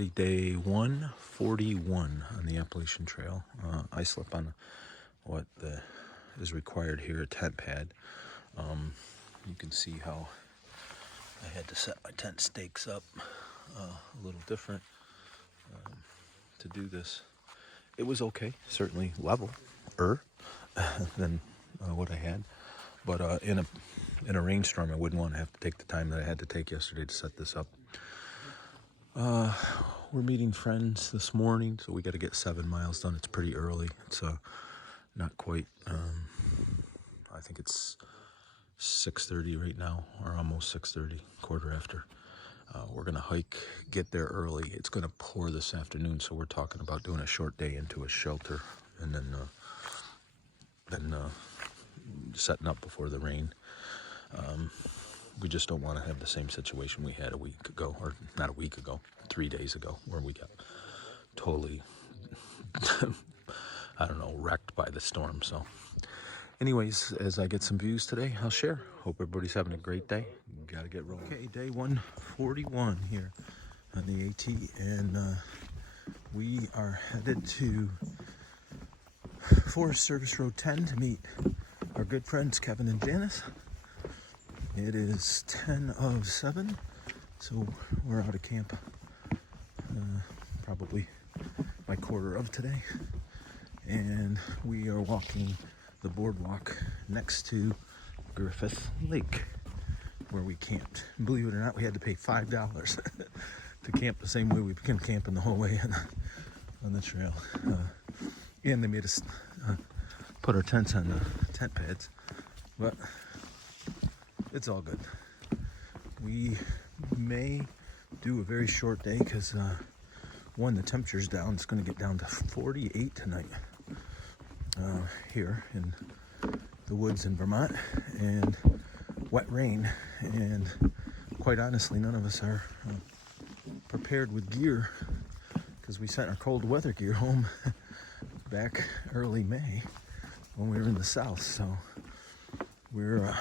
everybody. Day 141 on the Appalachian Trail. I slept on what is required here, a tent pad. You can see how I had to set my tent stakes up a little different to do this. It was okay, certainly level-er than what I had, but in a rainstorm I wouldn't want to have to take the time that I had to take yesterday to set this up. We're meeting friends this morning, so we got to get 7 miles done. It's pretty early. It's not quite, I think it's 6:30 right now, or almost 6:30, quarter after. We're going to hike, get there early. It's going to pour this afternoon, so we're talking about doing a short day into a shelter and then setting up before the rain. We just don't want to have the same situation we had a week ago, or not a week ago, 3 days ago, where we got totally, I don't know, wrecked by the storm. So anyways, as I get some views today, I'll share. Hope everybody's having a great day. Got to get rolling. Okay, day 141 here on the AT, and we are headed to Forest Service Road 10 to meet our good friends Kevin and Janice. It is 10:07, so we're out of camp probably by quarter of today, and we are walking the boardwalk next to Griffith Lake where we camped. And believe it or not, we had to pay $5 to camp the same way we've been camping the whole way on the trail, and they made us put our tents on the tent pads, but it's all good. We may do a very short day because one, the temperature's down. It's going to get down to 48 tonight here in the woods in Vermont, and wet rain, and quite honestly none of us are prepared with gear because we sent our cold weather gear home back early May when we were in the south. So we're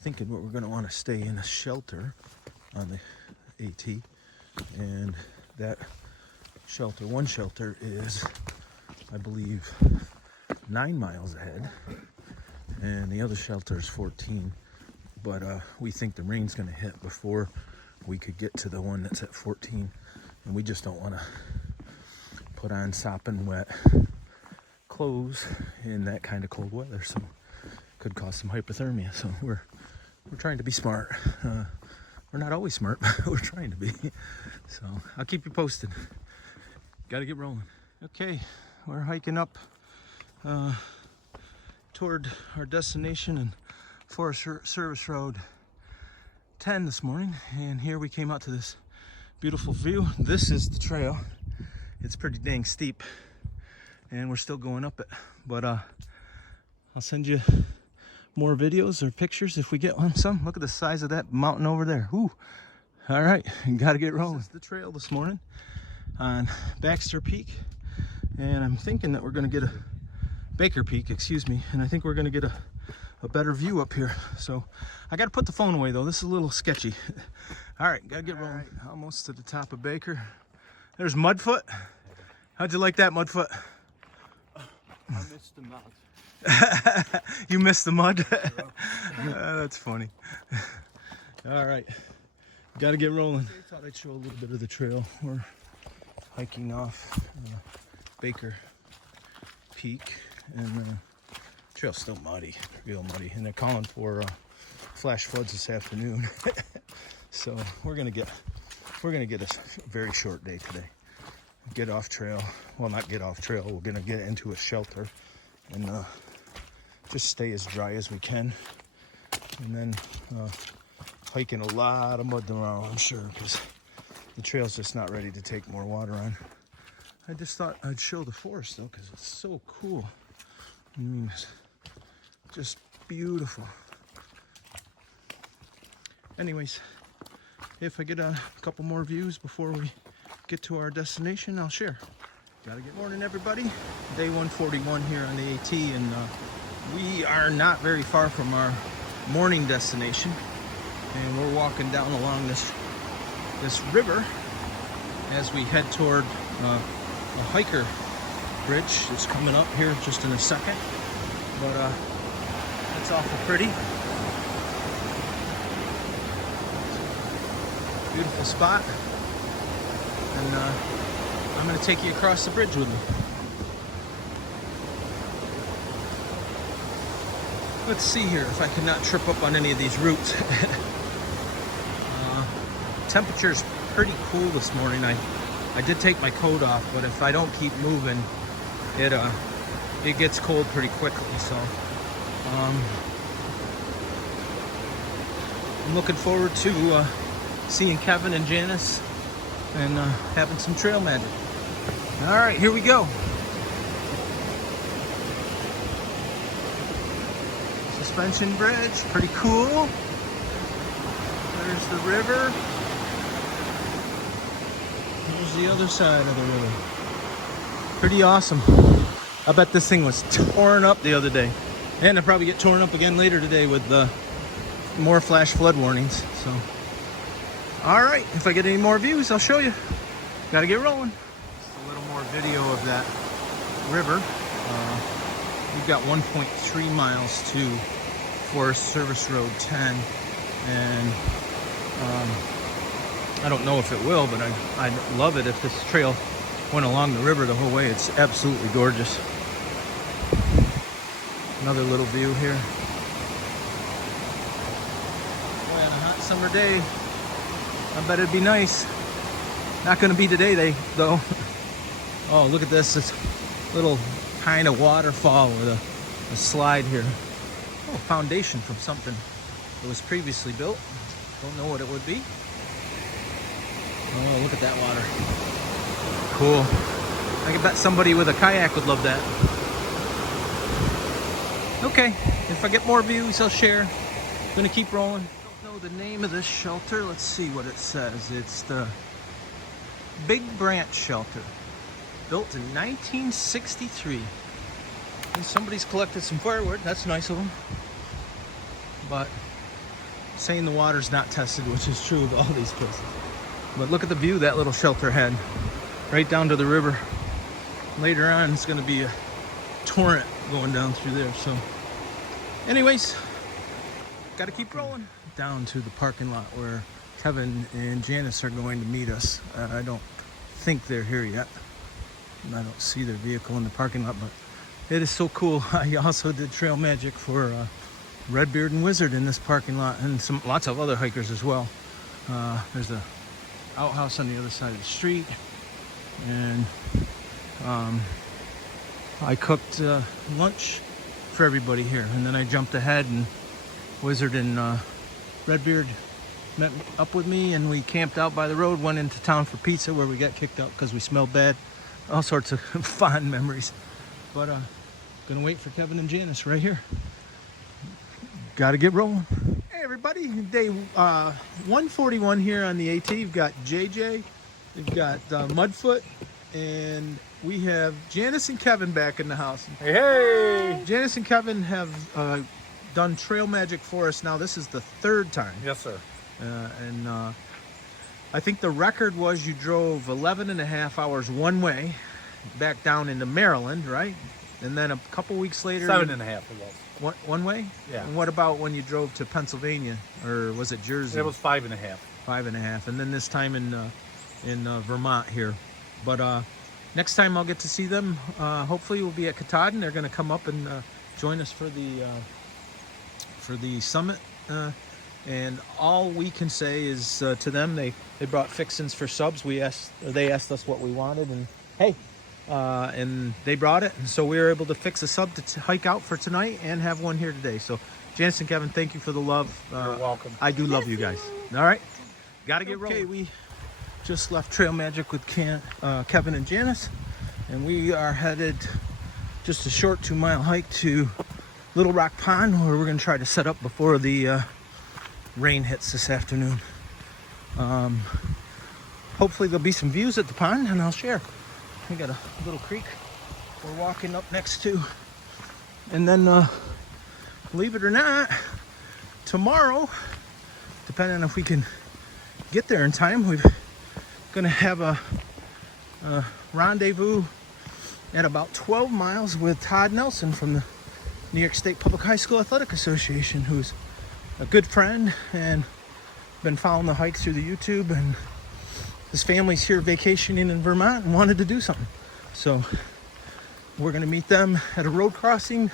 thinking we're going to want to stay in a shelter on the AT, and that shelter, one shelter, is I believe 9 miles ahead, and the other shelter is 14, but we think the rain's going to hit before we could get to the one that's at 14, and we just don't want to put on sopping wet clothes in that kind of cold weather, so could cause some hypothermia. So we're trying to be smart. We're not always smart, but we're trying to be. So I'll keep you posted. Got to get rolling. Okay, we're hiking up toward our destination in Forest Service Road 10 this morning, and here we came out to this beautiful view. This is the trail. It's pretty dang steep, and we're still going up it, but I'll send you more videos or pictures if we get some. Look at the size of that mountain over there. Ooh. All right, got to get rolling. This is the trail this morning on Baxter Peak, and I'm thinking that we're going to get a Baker Peak, excuse me, and I think we're going to get a better view up here. So I got to put the phone away though. This is a little sketchy. All right, got to get rolling. Right, almost to the top of Baker. There's Mudfoot. How'd you like that, Mudfoot? I missed the mud. You missed the mud? That's funny. All right, got to get rolling. I thought I'd show a little bit of the trail. We're hiking off Baker Peak, and the trail's still muddy, real muddy, and they're calling for flash floods this afternoon. So we're gonna get a very short day today. Get off trail. Well, not get off trail. We're gonna get into a shelter and just stay as dry as we can, and then hiking a lot of mud tomorrow, I'm sure, because the trail's just not ready to take more water on. I just thought I'd show the forest though, because it's so cool. I mean, it's just beautiful. Anyways, if I get a couple more views before we get to our destination, I'll share. Gotta get morning, everybody. Day 141 here on the AT, and we are not very far from our morning destination, and we're walking down along this river as we head toward a hiker bridge. It's coming up here just in a second, but it's awful pretty. Beautiful spot, and I'm going to take you across the bridge with me. Let's see here if I cannot trip up on any of these roots. Temperature's pretty cool this morning. I did take my coat off, but if I don't keep moving, it gets cold pretty quickly. So I'm looking forward to seeing Kevin and Janice and having some trail magic. All right, here we go. Suspension bridge, pretty cool. There's the river. Here's the other side of the river. Pretty awesome. I bet this thing was torn up the other day. And it'll probably get torn up again later today with more flash flood warnings. So, all right, if I get any more views, I'll show you. Gotta get rolling. Just a little more video of that river. We've got 1.3 miles to Forest Service Road 10, and I don't know if it will, but I'd love it if this trail went along the river the whole way. It's absolutely gorgeous. Another little view here. Boy, on a hot summer day, I bet it'd be nice. Not gonna be today, though. Oh, look at this. It's a little kind of waterfall with a slide here. Oh, foundation from something that was previously built. Don't know what it would be. Oh, look at that water. Cool. I bet somebody with a kayak would love that. Okay, if I get more views, I'll share. I'm gonna keep rolling. Don't know the name of this shelter. Let's see what it says. It's the Big Branch Shelter, built in 1963. And somebody's collected some firewood. That's nice of them. But saying the water's not tested, which is true of all these places. But look at the view that little shelter had, right down to the river. Later on, it's going to be a torrent going down through there. So, anyways, got to keep rolling down to the parking lot where Kevin and Janice are going to meet us. I don't think they're here yet. I don't see their vehicle in the parking lot, but it is so cool. I also did trail magic for Redbeard and Wizard in this parking lot, and lots of other hikers as well. There's a outhouse on the other side of the street, and I cooked lunch for everybody here, and then I jumped ahead, and Wizard and Redbeard met up with me, and we camped out by the road, went into town for pizza where we got kicked out because we smelled bad. All sorts of fond memories. But gonna wait for Kevin and Janice right here. Gotta get rolling. Hey everybody, day 141 here on the AT. We've got JJ, we've got Mudfoot, and we have Janice and Kevin back in the house. Hey! Janice and Kevin have done trail magic for us now. This is the third time. Yes, sir. And I think the record was you drove 11 and a half hours one way back down into Maryland, right? And then a couple weeks later... 7.5 it was. One way? Yeah. And what about when you drove to Pennsylvania, or was it Jersey? It was 5.5. 5.5, and then this time in Vermont here. But next time I'll get to see them. Hopefully we'll be at Katahdin. They're going to come up and join us for the summit. And all we can say is to them, they brought fixins for subs. They asked us what we wanted, and hey, and they brought it. And so we were able to fix a sub to hike out for tonight and have one here today. So Janice and Kevin, thank you for the love. You're welcome. I do love you guys. All right, got to get rolling. Okay, we just left Trail Magic with Kevin and Janice, and we are headed just a short 2-mile hike to Little Rock Pond, where we're going to try to set up before the rain hits this afternoon. Hopefully there'll be some views at the pond, and I'll share. We got a little creek we're walking up next to, and then believe it or not, tomorrow, depending on if we can get there in time, we've Gonna have a rendezvous at about 12 miles with Todd Nelson from the New York State Public High School Athletic Association, who's a good friend and been following the hike through the YouTube, and his family's here vacationing in Vermont and wanted to do something. So we're gonna meet them at a road crossing,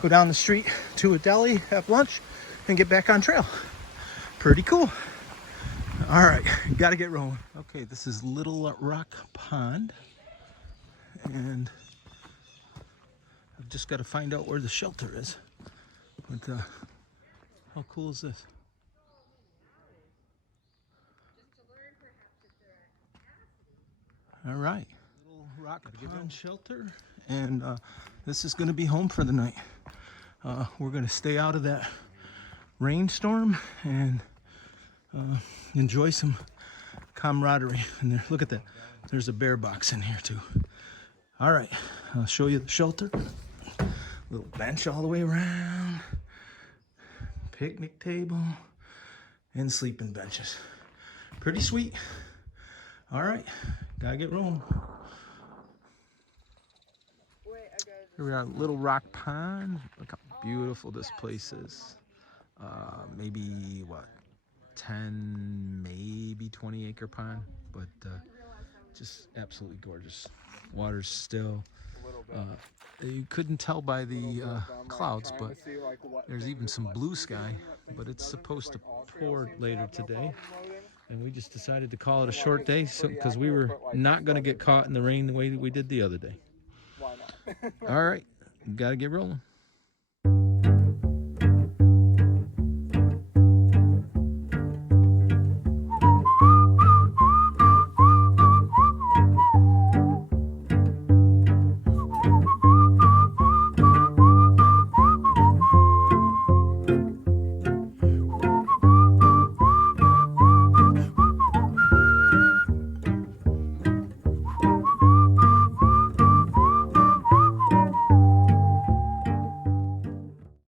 go down the street to a deli, have lunch, and get back on trail. Pretty cool. All right, gotta get rolling. Okay, this is Little Rock Pond, and I've just got to find out where the shelter is. But how cool is this? All right, Little Rock Pond shelter, and this is going to be home for the night. We're going to stay out of that rainstorm and enjoy some camaraderie. And there, look at that. There's a bear box in here too. All right, I'll show you the shelter. Little bench all the way around, picnic table, and sleeping benches. Pretty sweet. All right, gotta get rolling. Here we are, Little Rock Pond. Look how beautiful this place is. Maybe what, 10, maybe 20 acre pond, but just absolutely gorgeous. Water's still. You couldn't tell by the clouds, but there's even some blue sky, but it's supposed to pour later today. And we just decided to call it a short day because we were not going to get caught in the rain the way that we did the other day. All right, got to get rolling.